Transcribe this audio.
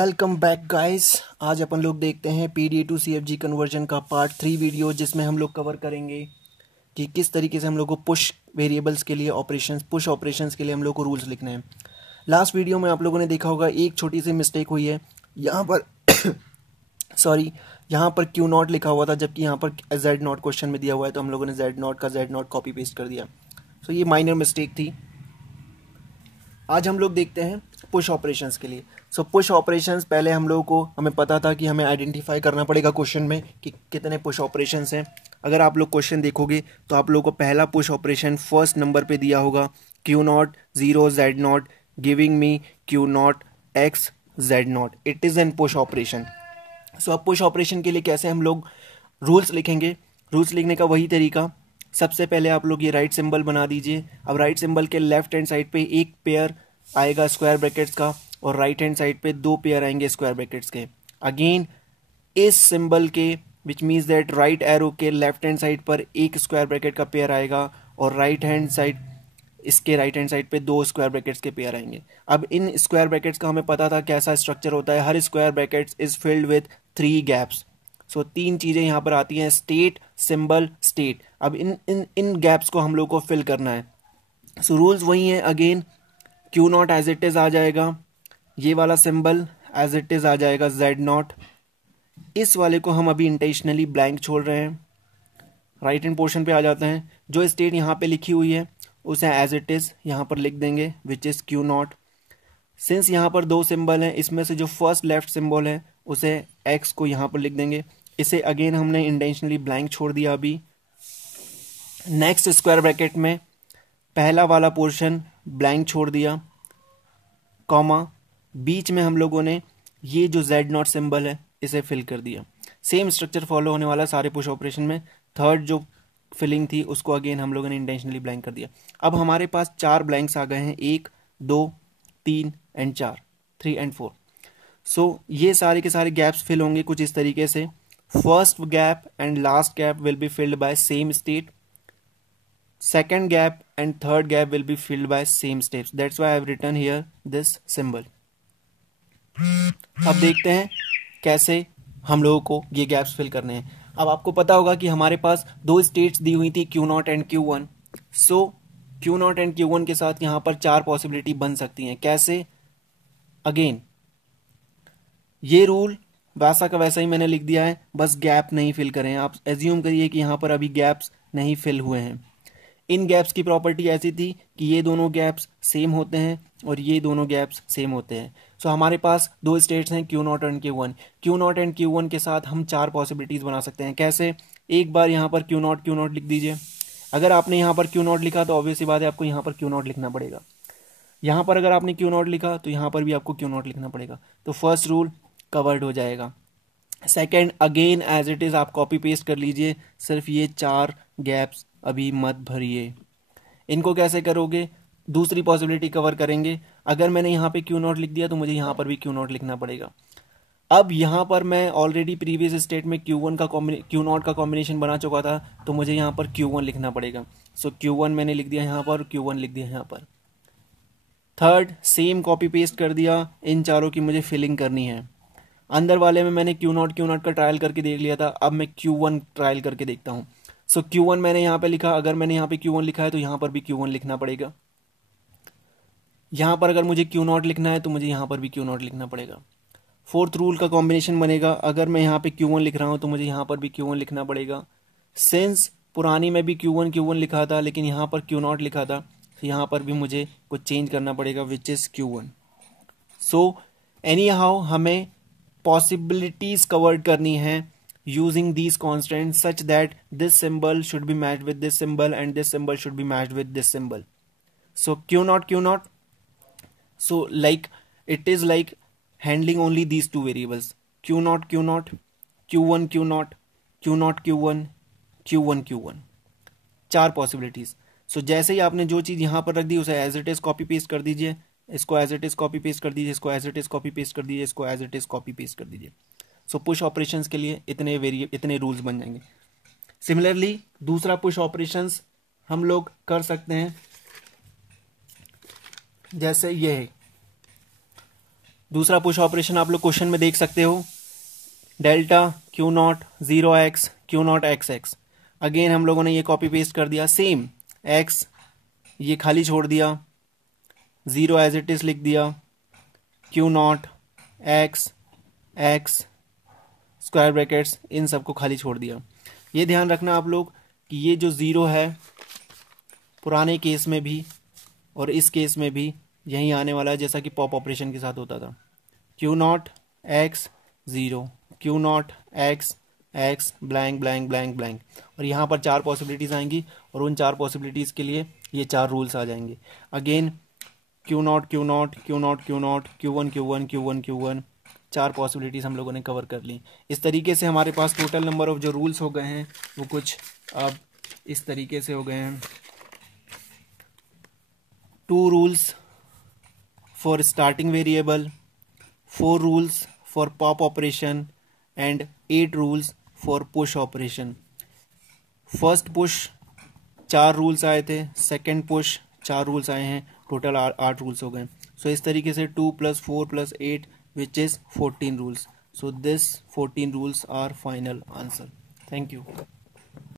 Welcome back guys. आज अपन लोग देखते हैं पीडी टू सीएफजी कन्वर्जन का पार्ट 3 वीडियो, जिसमें हम लोग कवर करेंगे कि किस तरीके से हम लोग को पुश वेरिएबल्स के लिए पुश ऑपरेशंस के लिए हम लोग को रूल्स लिखने हैं। लास्ट वीडियो में आप लोगों ने देखा होगा एक छोटी सी मिस्टेक हुई है यहाँ पर सॉरी, यहाँ पर क्यू नॉट लिखा हुआ था, जबकि यहाँ पर जेड नॉट क्वेश्चन में दिया हुआ है, तो हम लोगों ने जेड नॉट कॉपी पेस्ट कर दिया। सो ये माइनर मिस्टेक थी। आज हम लोग देखते हैं पुश ऑपरेशंस के लिए। सो पुश ऑपरेशंस पहले हम लोगों को हमें पता था कि हमें आइडेंटिफाई करना पड़ेगा क्वेश्चन में कि कितने पुश ऑपरेशंस हैं। अगर आप लोग क्वेश्चन देखोगे तो आप लोगों को पहला पुश ऑपरेशन फर्स्ट नंबर पे दिया होगा, Q naught 0 Z naught giving me Q naught X Z naught. It is an push operation. So अब पुश ऑपरेशन के लिए कैसे हम लोग रूल्स लिखेंगे। रूल्स लिखने का वही तरीका, सबसे पहले आप लोग ये राइट सिंबल बना दीजिए। अब राइट सिंबल के लेफ्ट हैंड साइड पे एक पेयर आएगा स्क्वायर ब्रैकेट्स का और राइट हैंड साइड पे दो पेयर आएंगे स्क्वायर ब्रैकेट्स के। अगेन इस सिंबल के which means that right arrow के लेफ्ट हैंड साइड पर एक स्क्वायर ब्रैकेट का पेयर आएगा और राइट हैंड साइड पे दो स्क्वायर ब्रैकेट्स के पेयर आएंगे। अब इन स्क्वायर ब्रैकेट्स का हमें पता था कैसा स्ट्रक्चर होता है। हर square brackets is filled with 3 gaps. So 3 चीजें यहाँ पर आती हैं, स्टेट, सिंबल, स्टेट। अब इन गैप्स को हम लोग को फिल करना है। सो रूल्स वही हैं। Again Q naught as it is आ जाएगा, ये वाला सिंबल एज इट इज आ जाएगा जेड नॉट। इस वाले को हम अभी इंटेंशनली ब्लैंक छोड़ रहे हैं। राइट हैंड पोर्शन पे आ जाते हैं। जो स्टेट यहाँ पे लिखी हुई है उसे एज इट इज यहाँ पर लिख देंगे, which is Q not. Since यहाँ पर 2 सिंबल हैं, इसमें से जो फर्स्ट लेफ्ट सिंबल है उसे एक्स को यहाँ पर लिख देंगे। इसे अगेन हमने इंटेंशनली ब्लैंक छोड़ दिया। अभी नेक्स्ट स्क्वायर ब्रैकेट में पहला वाला पोर्शन ब्लैंक छोड़ दिया, कॉमा बीच में हम लोगों ने ये जो जेड नॉट सिंबल है इसे फिल कर दिया। सेम स्ट्रक्चर फॉलो होने वाला सारे पुश ऑपरेशन में। थर्ड जो फिलिंग थी उसको अगेन हम लोगों ने इंटेंशनली ब्लैंक कर दिया। अब हमारे पास 4 ब्लैंक्स आ गए हैं, 1 2 3 एंड 4, 3 एंड 4। सो ये सारे के सारे गैप्स फिल होंगे कुछ इस तरीके से। First gap and last gap will be filled by same state, second gap and third gap will be filled by same steps. That's why I have written here this symbol. अब देखते हैं कैसे हम लोगों को ये गैप्स फिल करने हैं। अब आपको पता होगा कि हमारे पास 2 स्टेट्स दी हुई थी, Q not and Q one. So Q not and Q one के साथ यहां पर 4 पॉसिबिलिटी बन सकती हैं। कैसे? अगेन ये रूल वैसा का वैसा ही मैंने लिख दिया है, बस गैप नहीं फिल करें। आप एज्यूम करिए कि यहां पर अभी गैप्स नहीं फिल हुए हैं। इन गैप्स की प्रॉपर्टी ऐसी थी कि ये दोनों गैप्स सेम होते हैं और ये दोनों गैप्स सेम होते हैं। सो हमारे पास 2 स्टेट्स हैं, Q not and Q one. Q not and Q one के साथ हम 4 पॉसिबिलिटीज बना सकते हैं। कैसे? एक बार यहाँ पर क्यू नॉट लिख दीजिए। अगर आपने यहाँ पर क्यू नॉट लिखा तो ऑब्वियसली बात है आपको यहाँ पर क्यू नॉट लिखना पड़ेगा। यहाँ पर अगर आपने क्यू नॉट लिखा तो यहाँ पर भी आपको क्यू नॉट लिखना पड़ेगा। तो फर्स्ट रूल कवर्ड हो जाएगा। Second, again as it is आप कॉपी पेस्ट कर लीजिए, सिर्फ ये 4 गैप्स अभी मत भरिए। इनको कैसे करोगे? दूसरी पॉसिबिलिटी कवर करेंगे। अगर मैंने यहाँ पे क्यू नॉट लिख दिया तो मुझे यहाँ पर भी क्यू नॉट लिखना पड़ेगा। अब यहाँ पर मैं ऑलरेडी प्रीवियस स्टेट में क्यू नॉट का कॉम्बिनेशन बना चुका था, तो मुझे यहाँ पर Q1 लिखना पड़ेगा। सो Q1 मैंने लिख दिया यहाँ पर, Q1 लिख दिया यहाँ पर। थर्ड, सेम कॉपी पेस्ट कर दिया, इन चारों की मुझे फिलिंग करनी है। अंदर वाले में मैंने क्यू नॉट का ट्रायल करके देख लिया था, अब मैं Q1 ट्रायल करके देखता हूँ। सो Q1 मैंने यहाँ पे लिखा। अगर मैंने यहाँ पे Q1 लिखा है तो यहाँ पर भी Q1 लिखना पड़ेगा। यहाँ पर अगर मुझे क्यू नॉट लिखना है तो मुझे यहाँ पर भी क्यू नॉट लिखना पड़ेगा। फोर्थ रूल का कॉम्बिनेशन बनेगा। अगर मैं यहाँ पे Q1 लिख रहा हूँ तो मुझे यहाँ पर भी Q1 लिखना पड़ेगा। सिंस पुरानी में भी Q1 लिखा था लेकिन यहाँ पर क्यू नॉट लिखा था, तो यहाँ पर भी मुझे कुछ चेंज करना पड़ेगा, which is Q1। So any how हमें पॉसिबिलिटीज कवर्ड करनी है using these constants such that this symbol should be matched with this symbol and this symbol should be matched with this symbol. So Q naught. So like it is like handling only these 2 variables, Q naught, Q1, Q1, Q1। 4 possibilities. So जैसे ही आपने जो चीज़ यहाँ पर रख दी उसे as it is copy paste कर दीजिए, इसको as it is copy paste कर दीजिए, इसको as it is copy paste कर दीजिए, इसको as it is copy paste कर दीजिए। सो पुश ऑपरेशंस के लिए इतने रूल्स बन जाएंगे। सिमिलरली दूसरा पुश ऑपरेशंस हम लोग कर सकते हैं, जैसे ये है दूसरा पुश ऑपरेशन आप लोग क्वेश्चन में देख सकते हो, delta Q not 0x Q not XX। Again हम लोगों ने ये कॉपी पेस्ट कर दिया, सेम x ये खाली छोड़ दिया, 0 एज इट इज लिख दिया, Q naught x square brackets इन सबको खाली छोड़ दिया। ये ध्यान रखना आप लोग कि ये जो 0 है पुराने केस में भी और इस केस में भी यही आने वाला है, जैसा कि पॉप ऑपरेशन के साथ होता था। Q naught x 0, Q naught x blank blank blank blank, और यहाँ पर 4 पॉसिबिलिटीज़ आएंगी और उन 4 पॉसिबिलिटीज़ के लिए ये 4 रूल्स आ जाएंगे। Again Q not Q not Q not Q not Q1 Q1 Q1 Q1, 4 possibilities हम लोगों ने कवर कर ली। इस तरीके से हमारे पास टोटल नंबर ऑफ जो रूल्स हो गए हैं वो कुछ अब इस तरीके से हो गए हैं। 2 rules for starting variable, 4 rules for pop operation and 8 rules for push operation। First push 4 rules आए थे, सेकेंड पुश 4 रूल्स आए हैं, टोटल 8 रूल्स हो गए। सो इस तरीके से 2 + 4 + 8 which is 14 rules. So this 14 rules are final answer. Thank you.